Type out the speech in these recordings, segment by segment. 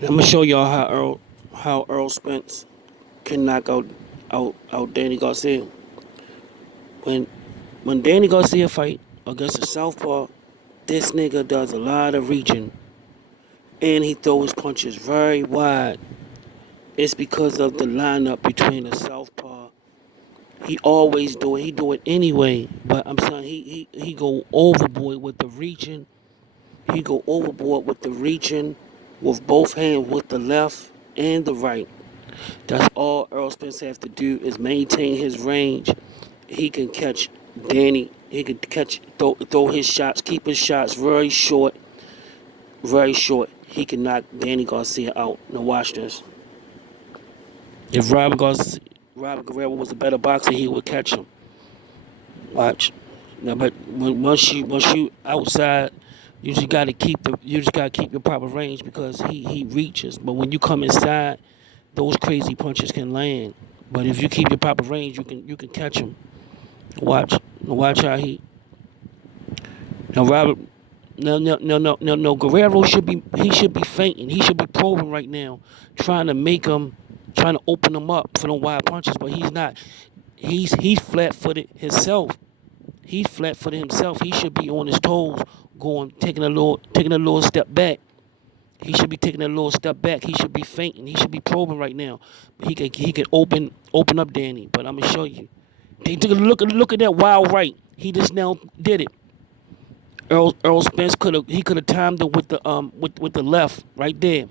I'm gonna show y'all how Errol Spence can knock out Danny Garcia. When when Danny Garcia fight against a southpaw, this nigga does a lot of reaching and he throws punches very wide. It's because of the lineup between the southpaw. He always do it. He do it anyway. But I'm saying he go overboard with the reaching. He go overboard with the reaching with both hands, with the left and the right. That's all Errol Spence have to do is maintain his range. He can catch Danny. He can throw his shots, keep his shots very short, very short. He can knock Danny Garcia out. Now watch this. If Robert Guerrero was a better boxer, he would catch him. Watch. Now, but once you outside, you just gotta keep your proper range because he reaches. But when you come inside, those crazy punches can land. But if you keep your proper range, you can catch him. Watch. Watch how now Robert. No. Guerrero should be fainting. He should be probing right now, trying to open him up for the wide punches. But he's not. He's flat footed himself. He's flat footed himself. He should be on his toes, taking a little step back. He should be taking a little step back. He should be fainting. He should be probing right now. He could open up Danny. But I'm gonna show you. They took a look at that wild right. He just now did it. Errol Spence could have timed it with the left right there.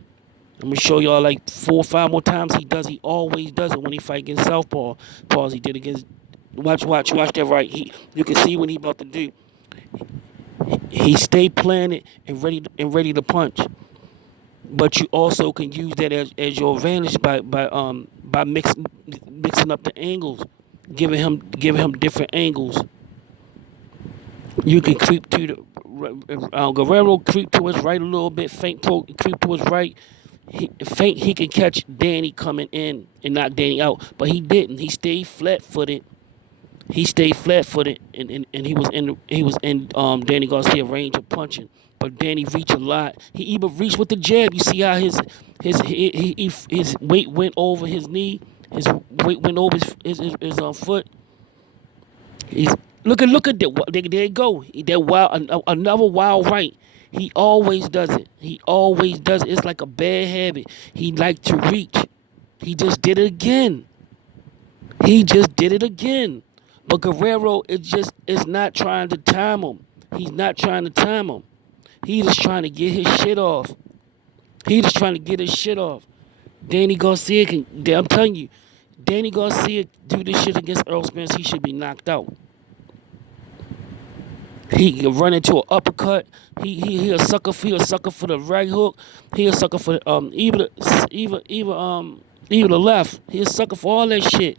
I'm gonna show y'all like 4 or 5 more times he does. He always does it when he fight against southpaw. Pause. He did against. Watch that right. You can see what he about to do. He stay planted and ready to punch. But you also can use that as your advantage by mixing up the angles, giving him different angles. You can creep to the Guerrero creep to his right a little bit, creep to his right. He can catch Danny coming in and knock Danny out, but he didn't. He stayed flat footed. And he was in Danny Garcia range of punching. But Danny reached a lot. He even reached with the jab. You see how his weight went over his knee. His weight went over his foot. He's look at that. There you go. That wild another wild right. He always does it. He always does it. It's like a bad habit. He like to reach. He just did it again. He just did it again. But Guerrero is not trying to time him. He's not trying to time him. He's just trying to get his shit off. He's just trying to get his shit off. Danny Garcia I'm telling you, Danny Garcia do this shit against Errol Spence, he should be knocked out. He can run into an uppercut. He a sucker. He a sucker for the right hook. He a sucker for even the left. He a sucker for all that shit.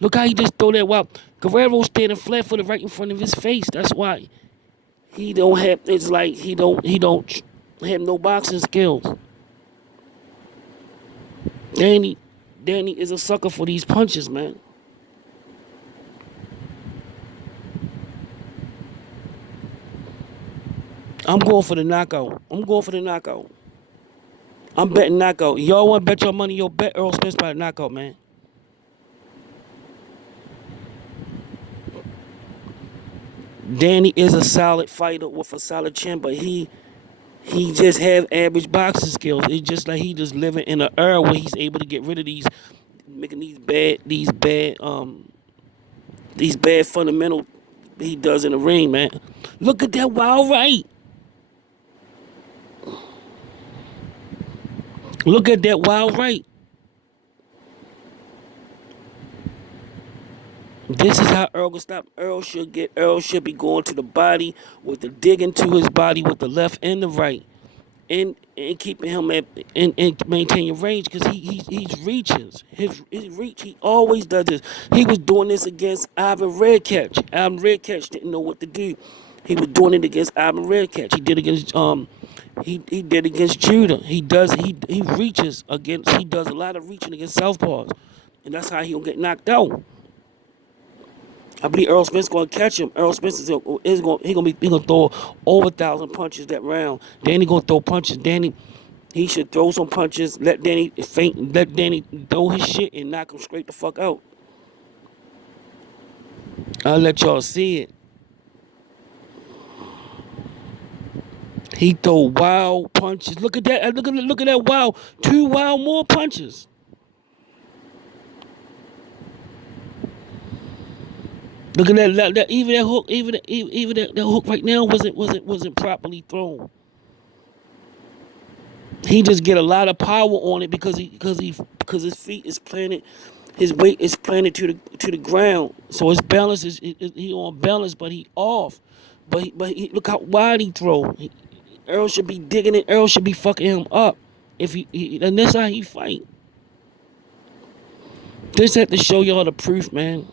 Look how he just throw that wild. Guerrero standing flat footed right in front of his face. That's why he don't have. It's like he don't have no boxing skills. Danny is a sucker for these punches, man. I'm going for the knockout. I'm betting knockout. Y'all want to bet your money? Yo, bet Errol Spence by the knockout, man. Danny is a solid fighter with a solid chin, but he just have average boxing skills. It's just like he just living in an era where he's able to get rid of making these bad fundamental he does in the ring, man. Look at that wild right. Look at that wild right. This is how Errol can stop. Errol should be going to the body with the digging to his body with the left and the right. And keeping him at and maintaining range because he reaches his reach. He always does this. He was doing this against Ivan Redkach. Ivan Redkach didn't know what to do. He was doing it against Ivan Redkach. He did against Judah. He reaches against. He does a lot of reaching against southpaws, and that's how he'll get knocked out. I believe Errol Spence gonna catch him. Errol Spence is gonna throw over 1,000 punches that round. Danny gonna throw punches. Danny He should throw some punches, let Danny faint, let Danny throw his shit and knock him straight the fuck out. I'll let y'all see it. He throw wild punches. Look at that. Look at that wild. Two wild more punches. Look at that even that hook, even that hook right now wasn't properly thrown. He just get a lot of power on it because his feet is planted, his weight is planted to the ground. So his balance he on balance, but he off. But look how wide he throw. Errol should be digging it. Errol should be fucking him up. If and that's how he fight. This had to show y'all the proof, man.